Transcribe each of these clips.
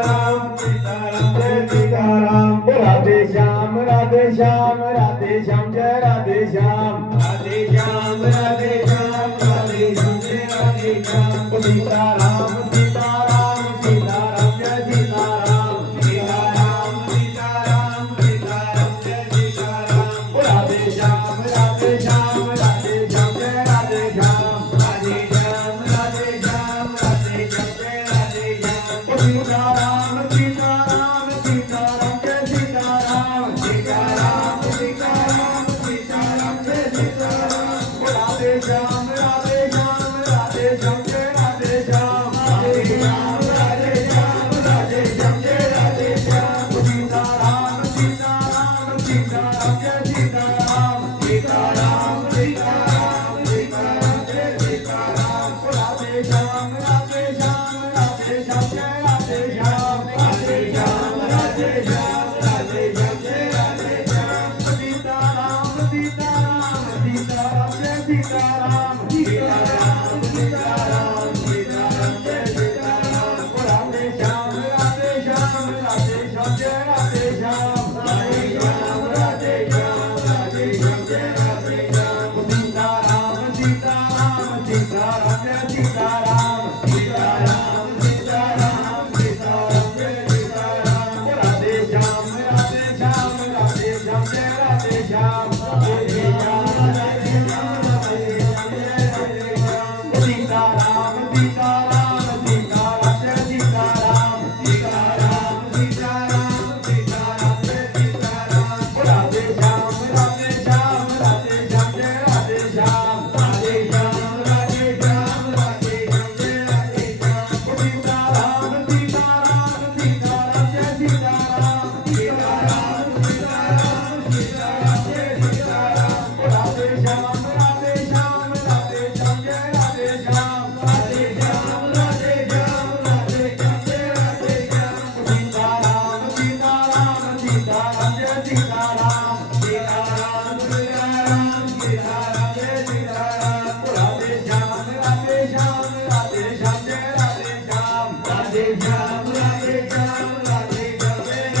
Ram Sitaram Jai Sitaram Radhe Shyam Radhe Shyam Radhe Shyam Jai Radhe Shyam Radhe Shyam Radhe Shyam Radhe Shyam Jai Radhe Shyam Sitaram Sitaram Sitaram Jai Sitaram Sitaram Sitaram Sitaram Jai Sitaram Radhe Shyam Radhe Shyam Radhe Shyam Jai Radhe Shyam Radhe Shyam Radhe Shyam Radhe Shyam Jai Radhe Shyam Sitaram Sitaram Sitaram Jai Sitaram Sitaram Sitaram Sitaram Jai Sitaram Radhe Shyam Radhe Shyam Radhe Shyam Jai Radhe Shyam Radhe Shyam Radhe Shyam Radhe Shyam Jai Radhe Shyam Sitaram Sitaram Sitaram Jai Sitaram Sitaram Sitaram Sitaram Jai Sitaram Radhe Shyam Radhe Shyam Radhe Shyam Jai Radhe Shyam Radhe Shyam Radhe Shyam Radhe Shyam Jai Radhe Shyam Sitaram Sitaram Sitaram Jai Sitaram Sitaram Sitaram Sitaram Jai Sitaram Radhe Shyam Radhe Shyam Radhe Shyam Jai Radhe Shyam Radhe Shyam Radhe Shyam Radhe Shyam Jai Radhe Shyam Sitaram Sitaram Sitaram Jai Sitaram Sitaram Sitaram Sitaram Jai Sitaram Radhe Shyam Radhe Shyam Radhe Shyam Jai Radhe Shyam Radhe Shyam Radhe Shyam Radhe Shyam Jai Radhe Shyam Sitaram Sitaram Sitaram Jai Sitaram Sitaram Sitaram Sitaram Jai Sitaram Radhe Shyam Radhe Shyam Radhe Shyam Jai Radhe Shyam Radhe Shyam Radhe Shyam Radhe Shyam Jai Radhe Shyam Sitaram Sitaram Sitaram Jai Sitaram Sitaram Sitaram Sitaram Jai Sitaram Radhe Shyam Radhe Shyam Radhe Shyam Jai Radhe Shyam Radhe Shyam Radhe Shyam Radhe Shyam Jai Radhe Shyam Sitaram Sitaram Sitaram Jai Sitaram Sitaram Sitaram Sitaram Jai Sitaram Radhe Shyam Radhe Shyam Radhe Shyam Jai Radhe Shyam Radhe Shyam Radhe Shyam Radhe Shyam Jai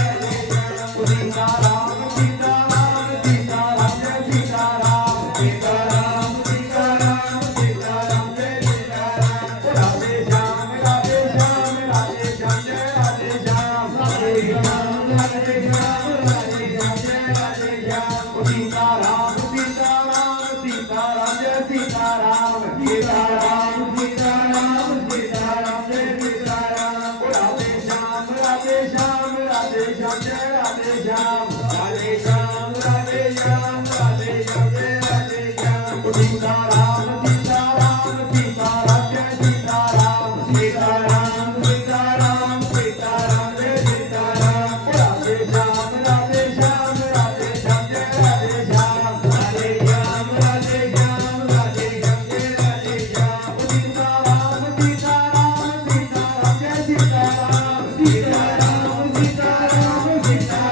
Radhe Shyam Sitaram Sitaram Sitaram Jai Sitaram Sitaram Sitaram Sitaram Jai Sitaram Radhe Shyam Radhe Shyam Radhe Shyam Jai Radhe Shyam Radhe Shyam Radhe Shyam Radhe Shyam Jai Radhe Shyam Sitaram Sitaram Sitaram Jai Sitaram Sitaram Sitaram Sitaram Jai Sitaram Radhe Shyam Radhe Shyam Radhe Shyam Jai Radhe Shyam Radhe Shyam Radhe Shyam Radhe Shyam Jai Radhe Shyam Sitaram Sitaram Sitaram Jai Sitaram Sitaram Sitaram Sitaram Jai Sitaram Radhe Shyam Radhe Shyam Radhe Shyam Jai Radhe Shyam Radhe Shyam Radhe Shyam Radhe Shyam Jai Radhe Shyam Sitaram Sitaram Sitaram Jai Sitaram Sitaram Sitaram Sitaram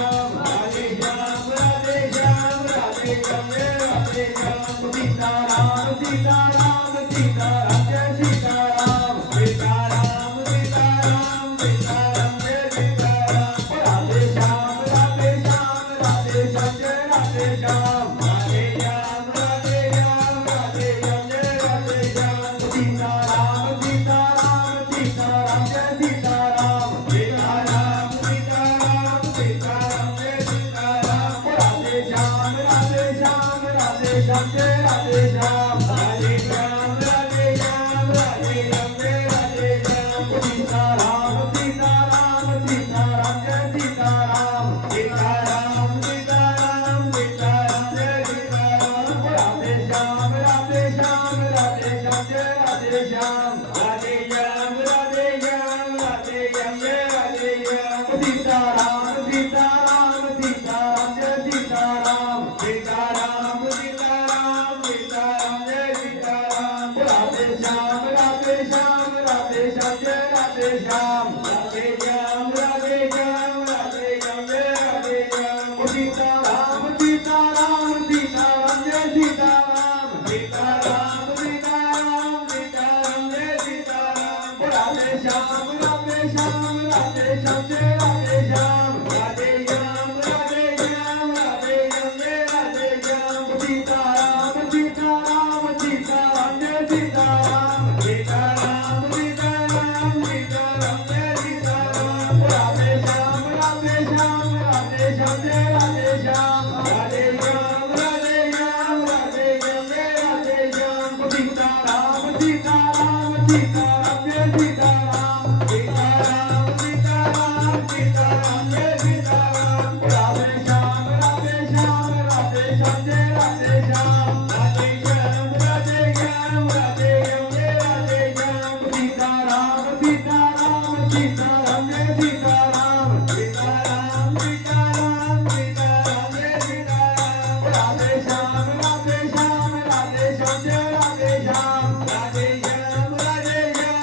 Shyam Radhe Shyam Radhe Shyam Radhe Shyam Jai Radhe Shyam Sitaram Sitaram Sitaram Jai Sitaram Sitaram Sitaram Sitaram Jai Sitaram Radhe Shyam Radhe Shyam Radhe Shyam Jai Radhe Shyam Radhe Shyam Radhe Shyam Radhe Shyam Jai Radhe Shyam Sitaram Sitaram Sitaram Jai Sitaram Sitaram Sitaram Sitaram Jai Sitaram Radhe Shyam Radhe Shyam Radhe Shyam Jai Radhe Shyam Radhe Shyam Radhe Shyam Radhe Shyam Jai Radhe Shyam Sitaram Sitaram Sitaram Jai Sitaram Sitaram Sitaram Sitaram Jai Sitaram Radhe Shyam Radhe Shyam Radhe Shyam Jai Radhe Shyam Radhe Shyam Radhe Shyam Radhe Shyam Jai Radhe Shyam Sitaram Sitaram Sitaram Jai Sitaram Sitaram Sitaram Sitaram Jai Sitaram Radhe Shyam Radhe Shyam Radhe Shyam Jai Radhe Shyam Radhe Shyam Radhe Shyam Radhe Shyam Jai Radhe Shyam Sitaram Sitaram Sitaram Jai Sitaram Sitaram Sitaram Sitaram Jai Sitaram Radhe Shyam Radhe Shyam Radhe Shyam Jai Radhe Shyam Radhe Shyam Radhe Shyam Radhe Shyam Jai Radhe Shyam Sitaram Sitaram Sitaram Jai Sitaram Sitaram Sitaram Sitaram Jai Sitaram Radhe Shyam Radhe Shyam Radhe Shyam Jai Radhe Shyam Radhe Shyam Radhe Shyam Radhe Shyam Jai Radhe Shyam Sitaram Sitaram Sitaram Jai Sitaram Sitaram Sitaram Sitaram Jai Sitaram Radhe Shyam Radhe Shyam Radhe Shyam Jai Radhe Shyam Radhe Shyam Radhe Shyam Radhe Shyam Jai Radhe Shyam Sitaram Sitaram Sitaram Jai Sitaram Sitaram Sitaram Sitaram Jai Sitaram Radhe Shyam Radhe Shyam Radhe Shyam Jai Radhe Shyam Radhe Shyam Radhe Shyam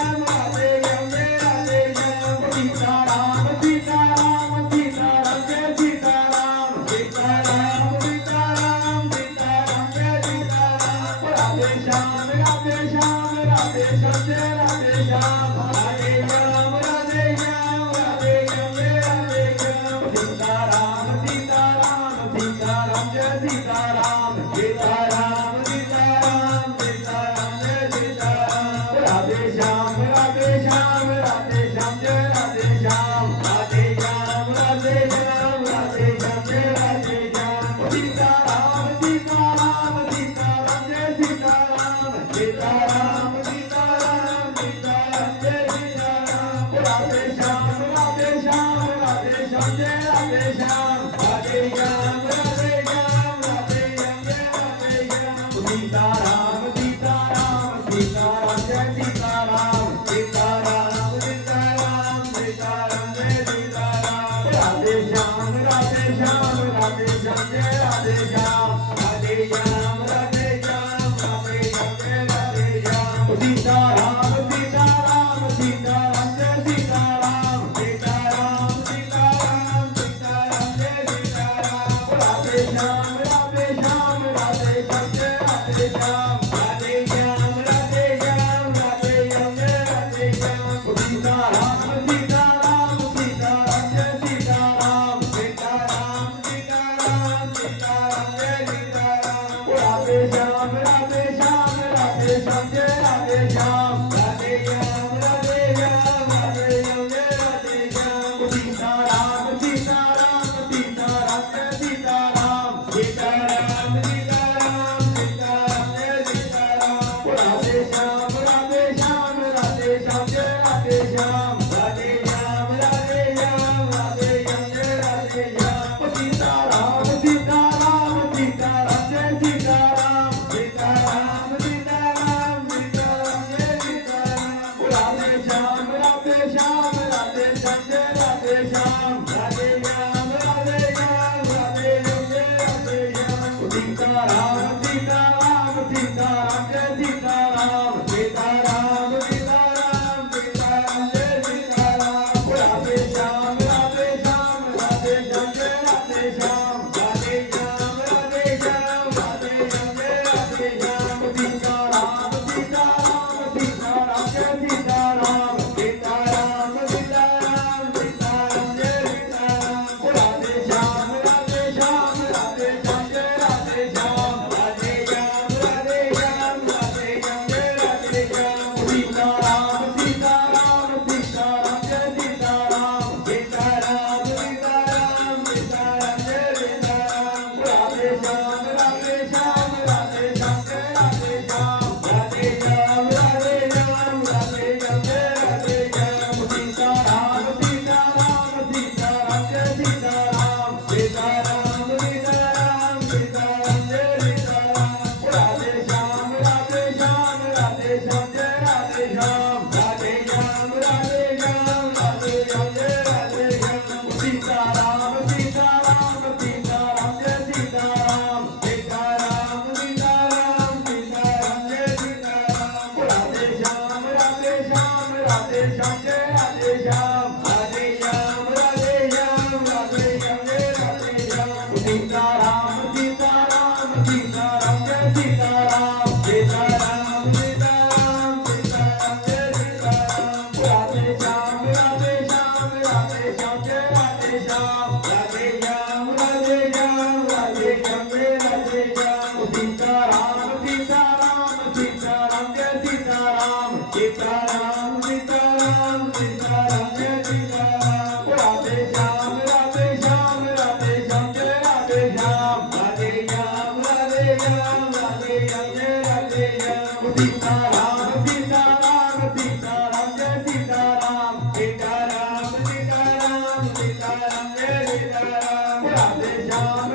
Sitaram Sitaram Sitaram Jai Sitaram Sitaram Sitaram Sitaram Jai Sitaram Radhe Shyam Radhe Shyam Radhe Shyam Jai Radhe Shyam Radhe Shyam Radhe Shyam Radhe Shyam Jai Radhe Shyam Sitaram Sitaram Sitaram Jai Sitaram Sitaram Sitaram Sitaram Jai Sitaram Radhe Shyam Radhe Shyam Radhe Shyam Jai Radhe Shyam Radhe Shyam Radhe Shyam Radhe Shyam Jai Radhe Shyam Sitaram Sitaram Sitaram Jai Sitaram Sitaram Sitaram Sitaram Jai Sitaram Radhe Shyam